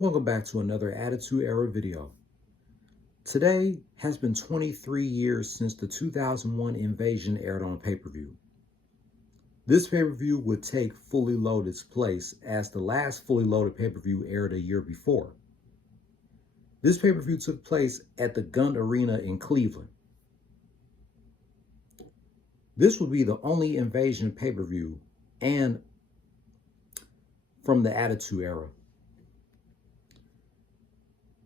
Welcome back to another Attitude Era video. Today has been 23 years since the 2001 Invasion aired on pay-per-view. This pay-per-view would take Fully Loaded's place as the last Fully Loaded pay-per-view aired a year before. This pay-per-view took place at the Gund Arena in Cleveland. This would be the only Invasion pay-per-view and from the Attitude Era.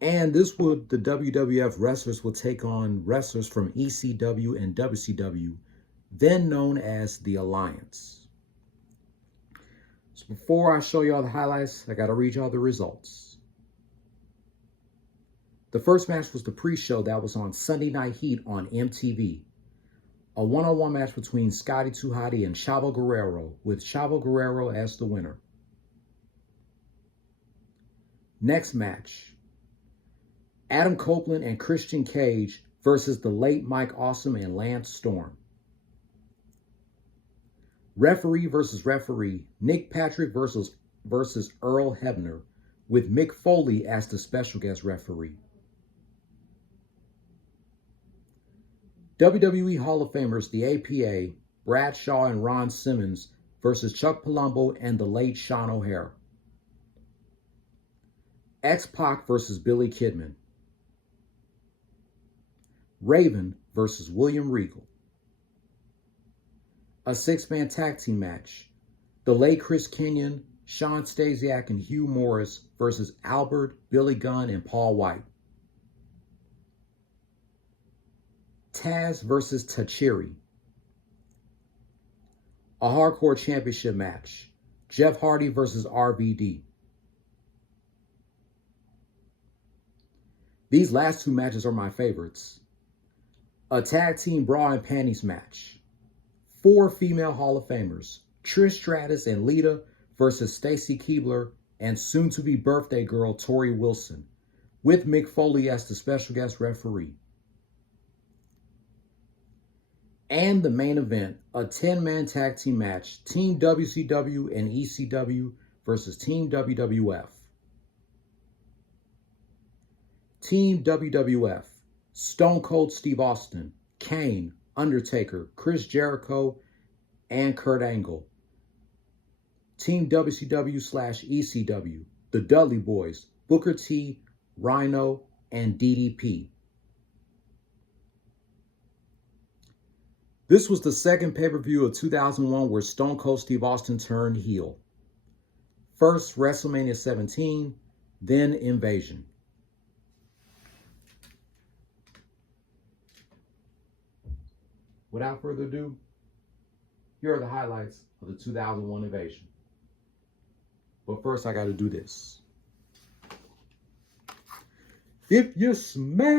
And this would, the WWF wrestlers would take on wrestlers from ECW and WCW, then known as the Alliance. So before I show y'all the highlights, I got to read y'all the results. The first match was the pre-show that was on Sunday Night Heat on MTV. A one-on-one match between Scotty 2 Hotty and Chavo Guerrero, with Chavo Guerrero as the winner. Next match, Adam Copeland and Christian Cage versus the late Mike Awesome and Lance Storm. Referee versus referee, Nick Patrick versus Earl Hebner, with Mick Foley as the special guest referee. WWE Hall of Famers, the APA, Brad Shaw and Ron Simmons versus Chuck Palumbo and the late Sean O'Hare. X-Pac versus Billy Kidman. Raven versus William Regal. A six-man tag team match, the late Chris Kenyon, Sean Stasiak, and Hugh Morris versus Albert, Billy Gunn, and Paul White. Taz versus Tachiri. A hardcore championship match, Jeff Hardy versus RVD. These last two matches are my favorites. A tag team bra and panties match. 4 female Hall of Famers, Trish Stratus and Lita versus Stacy Keibler and soon-to-be birthday girl Tori Wilson, with Mick Foley as the special guest referee. And the main event, a 10-man tag team match, Team WCW and ECW versus Team WWF. Team WWF, Stone Cold Steve Austin, Kane, Undertaker, Chris Jericho, and Kurt Angle. Team WCW/ECW, the Dudley Boys, Booker T, Rhino, and DDP. This was the second pay-per-view of 2001 where Stone Cold Steve Austin turned heel. First, WrestleMania 17, then Invasion. Without further ado, here are the highlights of the 2001 Invasion. But first, I got to do this. If you smell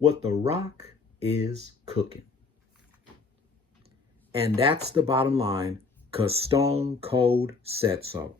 what The Rock is cooking. And that's the bottom line, because Stone Cold said so.